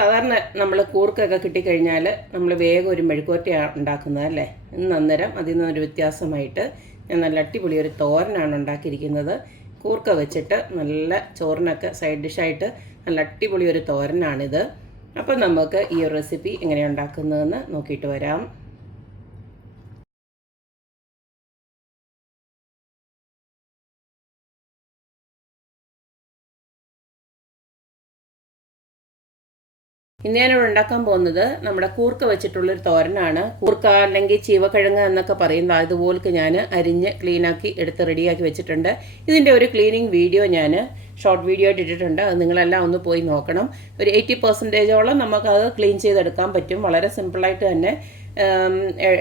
സാധാരണ നമ്മൾ കൂർക്കൊക്കെ കിട്ടിക്കഴിഞ്ഞാൽ നമ്മൾ വേഗം ഒരു മെഴുക്കുവരട്ടിയാണ് ഉണ്ടാക്കുന്നത് അല്ലേ. ഇന്ന് അന്നേരം അതിൽ നിന്നൊരു വ്യത്യാസമായിട്ട് ഞാൻ നല്ല അടിപൊളി ഒരു തോരനാണ് ഉണ്ടാക്കിയിരിക്കുന്നത്. കൂർക്ക വെച്ചിട്ട് നല്ല ചോറിനൊക്കെ സൈഡ് ഡിഷായിട്ട് നല്ല അടിപൊളി ഒരു തോരനാണിത്. അപ്പോൾ നമുക്ക് ഈ ഒരു റെസിപ്പി എങ്ങനെയാണ് ഉണ്ടാക്കുന്നതെന്ന് നോക്കിയിട്ട് വരാം. ഇന്ന് ഞാനിവിടെ ഉണ്ടാക്കാൻ പോകുന്നത് നമ്മുടെ കൂർക്ക വെച്ചിട്ടുള്ളൊരു തോരനാണ്. കൂർക്ക അല്ലെങ്കിൽ ചീവക്കിഴങ്ങ് എന്നൊക്കെ പറയുന്നത് അതുപോലെ ഞാൻ അരിഞ്ഞ് ക്ലീനാക്കി എടുത്ത് റെഡിയാക്കി വെച്ചിട്ടുണ്ട്. ഇതിൻ്റെ ഒരു ക്ലീനിങ് വീഡിയോ ഞാൻ ഷോർട്ട് വീഡിയോ ആയിട്ട് ഇട്ടിട്ടുണ്ട്. അത് നിങ്ങളെല്ലാം ഒന്ന് പോയി നോക്കണം. ഒരു 80% നമുക്കത് ക്ലീൻ ചെയ്തെടുക്കാൻ പറ്റും. വളരെ സിമ്പിളായിട്ട് തന്നെ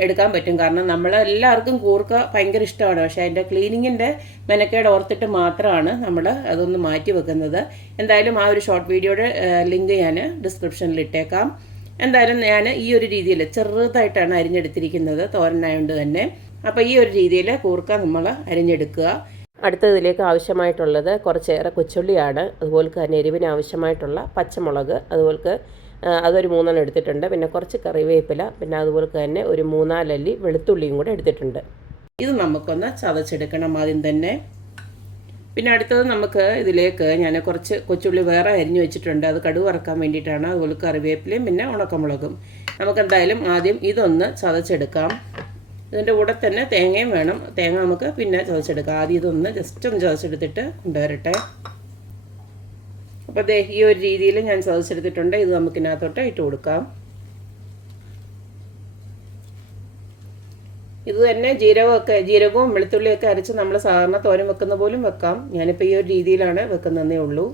എടുക്കാൻ പറ്റും. കാരണം നമ്മളെല്ലാവർക്കും കൂർക്ക ഭയങ്കര ഇഷ്ടമാണ്. പക്ഷേ അതിൻ്റെ ക്ലീനിങ്ങിൻ്റെ മെനക്കേട് ഓർത്തിട്ട് മാത്രമാണ് നമ്മൾ അതൊന്ന് മാറ്റി വെക്കുന്നത്. എന്തായാലും ആ ഒരു ഷോർട്ട് വീഡിയോയുടെ ലിങ്ക് ഞാൻ ഡിസ്ക്രിപ്ഷനിൽ ഇട്ടേക്കാം. എന്തായാലും ഞാൻ ഈ ഒരു രീതിയിൽ ചെറുതായിട്ടാണ് അരിഞ്ഞെടുത്തിരിക്കുന്നത് തോരനായതുകൊണ്ട് തന്നെ. അപ്പോൾ ഈ ഒരു രീതിയിൽ കൂർക്ക നമ്മൾ അരിഞ്ഞെടുക്കുക. അടുത്തതിലേക്ക് ആവശ്യമായിട്ടുള്ളത് കുറച്ചേറെ കൊച്ചുള്ളിയാണ്. അതുപോലെ തന്നെ എരിവിന് ആവശ്യമായിട്ടുള്ള പച്ചമുളക്, അതുപോലെ അതൊരു 3 എടുത്തിട്ടുണ്ട്. പിന്നെ കുറച്ച് കറിവേപ്പില, പിന്നെ അതുപോലെ തന്നെ ഒരു 3-4 അല്ലി വെളുത്തുള്ളിയും കൂടെ എടുത്തിട്ടുണ്ട്. ഇത് നമുക്കൊന്ന് ചതച്ചെടുക്കണം ആദ്യം തന്നെ. പിന്നെ അടുത്തത് നമുക്ക് ഇതിലേക്ക് ഞാൻ കുറച്ച് കൊച്ചുള്ളി വേറെ അരിഞ്ഞു വെച്ചിട്ടുണ്ട്. അത് കടുക് വറക്കാൻ വേണ്ടിയിട്ടാണ്. അതുപോലെ കറിവേപ്പിലയും പിന്നെ ഉണക്കമുളകും. നമുക്കെന്തായാലും ആദ്യം ഇതൊന്ന് ചതച്ചെടുക്കാം. ഇതിൻ്റെ കൂടെ തന്നെ തേങ്ങയും വേണം. തേങ്ങ നമുക്ക് പിന്നെ ചതച്ചെടുക്കാം. ആദ്യം ഇതൊന്ന് ജസ്റ്റ് ഒന്ന് ചതച്ചെടുത്തിട്ട് കൊണ്ടുവരട്ടെ. അപ്പോൾ ഈ ഒരു രീതിയിൽ ഞാൻ ചതച്ചെടുത്തിട്ടുണ്ട്. ഇത് നമുക്കിനകത്തോട്ട് ഇട്ട് കൊടുക്കാം. ഇത് തന്നെ ജീരകവും വെളുത്തുള്ളിയൊക്കെ അരച്ച് നമ്മൾ സാധാരണ തോരൻ വെക്കുന്ന പോലും വെക്കാം. ഞാനിപ്പോൾ ഈ ഒരു രീതിയിലാണ് വെക്കുന്നതേ ഉള്ളൂ.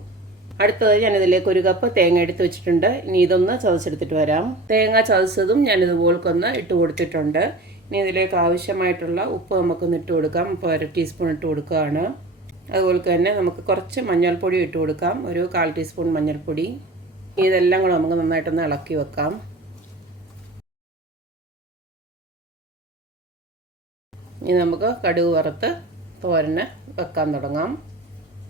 അടുത്തത് ഞാനിതിലേക്ക് 1 കപ്പ് തേങ്ങ എടുത്ത് വെച്ചിട്ടുണ്ട്. ഇനി ഇതൊന്ന് ചതച്ചെടുത്തിട്ട് വരാം. തേങ്ങ ചതച്ചതും ഞാനിതുപോലൊന്ന് ഇട്ട് കൊടുത്തിട്ടുണ്ട്. ഇനി ഇതിലേക്ക് ആവശ്യമായിട്ടുള്ള ഉപ്പ് നമുക്കൊന്ന് ഇട്ട് കൊടുക്കാം. ഇപ്പോൾ 1 ടീസ്പൂൺ ഇട്ട് കൊടുക്കുകയാണ്. അതുപോലെ തന്നെ നമുക്ക് കുറച്ച് മഞ്ഞൾപ്പൊടി ഇട്ട് കൊടുക്കാം. ഒരു 1/4 ടീസ്പൂൺ മഞ്ഞൾപ്പൊടി. ഇതെല്ലാം കൂടെ നമുക്ക് നന്നായിട്ടൊന്ന് ഇളക്കി വെക്കാം. ഇനി നമുക്ക് കടുക് വറുത്ത് തോരന് വെക്കാൻ തുടങ്ങാം.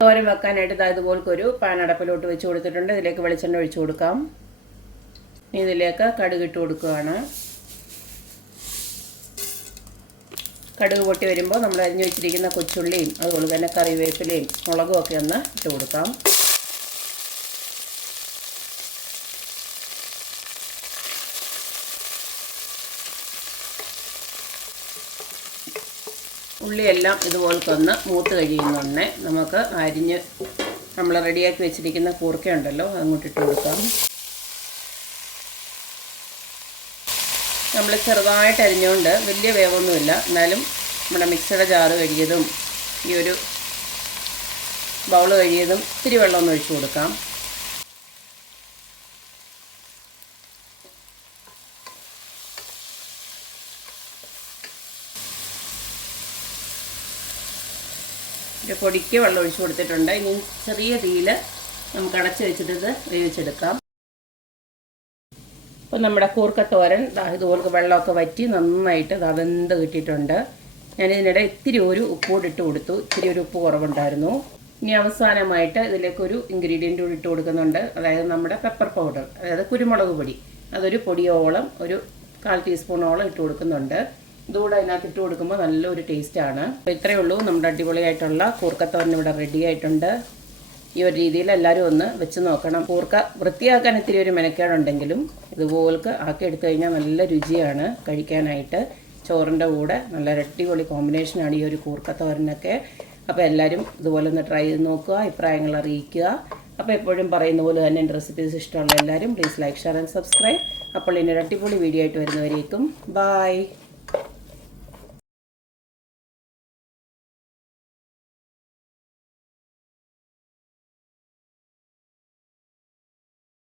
തോരൻ വെക്കാനായിട്ട് ഇതുപോലൊക്കെ ഒരു പാൻ അടപ്പിലോട്ട് വെച്ച് കൊടുത്തിട്ടുണ്ട്. ഇതിലേക്ക് വെളിച്ചെണ്ണ ഒഴിച്ച് കൊടുക്കാം. ഇതിലേക്ക് കടുക് ഇട്ട് കൊടുക്കുകയാണ്. കടുക് പൊട്ടി വരുമ്പോൾ നമ്മൾ അരിഞ്ഞു വെച്ചിരിക്കുന്ന കൊച്ചുള്ളിയും അതുപോലെ തന്നെ കറിവേപ്പിലയും മുളകും ഒക്കെ ഒന്ന് ഇട്ട് കൊടുക്കാം. ഉള്ളിയെല്ലാം ഇതുപോലത്തെ ഒന്ന് മൂത്ത് കഴിയുന്നുണ്ടേ നമുക്ക് അരിഞ്ഞ് നമ്മൾ റെഡിയാക്കി വെച്ചിരിക്കുന്ന കൂർക്കയുണ്ടല്ലോ അങ്ങോട്ട് ഇട്ട് കൊടുക്കാം. നമ്മൾ ചെറുതായിട്ട് അരിഞ്ഞുകൊണ്ട് വലിയ വേവൊന്നുമില്ല. എന്നാലും നമ്മുടെ മിക്സിയുടെ ജാറ് കഴിയതും ഈ ഒരു ബൗൾ കഴിയതും ഇത്തിരി വെള്ളമൊന്ന് ഒഴിച്ചു കൊടുക്കാം. ഒരു പൊടിക്ക് വെള്ളം ഒഴിച്ചു കൊടുത്തിട്ടുണ്ട്. ഇനി ചെറിയ തീയിൽ നമുക്ക് അടച്ച് വെച്ചിട്ട് ഇത് വേവിച്ചെടുക്കാം. അപ്പോൾ നമ്മുടെ കൂർക്കത്തോരൻ ഇതുപോലെ വെള്ളമൊക്കെ വറ്റി നന്നായിട്ട് വെന്ത് കിട്ടിയിട്ടുണ്ട്. ഞാനിതിനിടെ ഇത്തിരി ഒരു ഉപ്പുകൂടി ഇട്ട് കൊടുത്തു. ഇത്തിരി ഒരു ഉപ്പ് കുറവുണ്ടായിരുന്നു. ഇനി അവസാനമായിട്ട് ഇതിലേക്കൊരു ഇൻഗ്രീഡിയൻ്റ് കൂടി ഇട്ട് കൊടുക്കുന്നുണ്ട്. അതായത് നമ്മുടെ പെപ്പർ പൗഡർ, അതായത് കുരുമുളക് പൊടി. അതൊരു പൊടിയോളം ഒരു 1/4 ടീസ്പൂണോളം ഇട്ട് കൊടുക്കുന്നുണ്ട്. ഇതുകൂടെ അതിനകത്ത് ഇട്ട് കൊടുക്കുമ്പോൾ നല്ലൊരു ടേസ്റ്റാണ്. അപ്പോൾ ഇത്രയേ ഉള്ളൂ. നമ്മുടെ അടിപൊളിയായിട്ടുള്ള കൂർക്കത്തോരൻ ഇവിടെ റെഡി ആയിട്ടുണ്ട്. ഈ ഒരു രീതിയിൽ എല്ലാവരും ഒന്ന് വെച്ച് നോക്കണം. കൂർക്ക വൃത്തിയാക്കാൻ ഇത്തിരി ഒരു മെനക്കേടുണ്ടെങ്കിലും ഇതുപോലൊക്കെ ആക്കി എടുത്തു കഴിഞ്ഞാൽ നല്ല രുചിയാണ് കഴിക്കാനായിട്ട്. ചോറിൻ്റെ കൂടെ നല്ല അടിപൊളി കോമ്പിനേഷനാണ് ഈ ഒരു കൂർക്കത്തോരനൊക്കെ. അപ്പോൾ എല്ലാവരും ഇതുപോലെ ഒന്ന് ട്രൈ ചെയ്ത് നോക്കുക, അഭിപ്രായങ്ങൾ അറിയിക്കുക. അപ്പോൾ എപ്പോഴും പറയുന്ന പോലെ തന്നെ എൻ്റെ റെസിപ്പീസ് ഇഷ്ടമുള്ള എല്ലാവരും please like, share and subscribe. അപ്പോൾ ഇനി ഒരു അടിപൊളി വീഡിയോ ആയിട്ട് വരുന്നവരേക്കും ബൈ.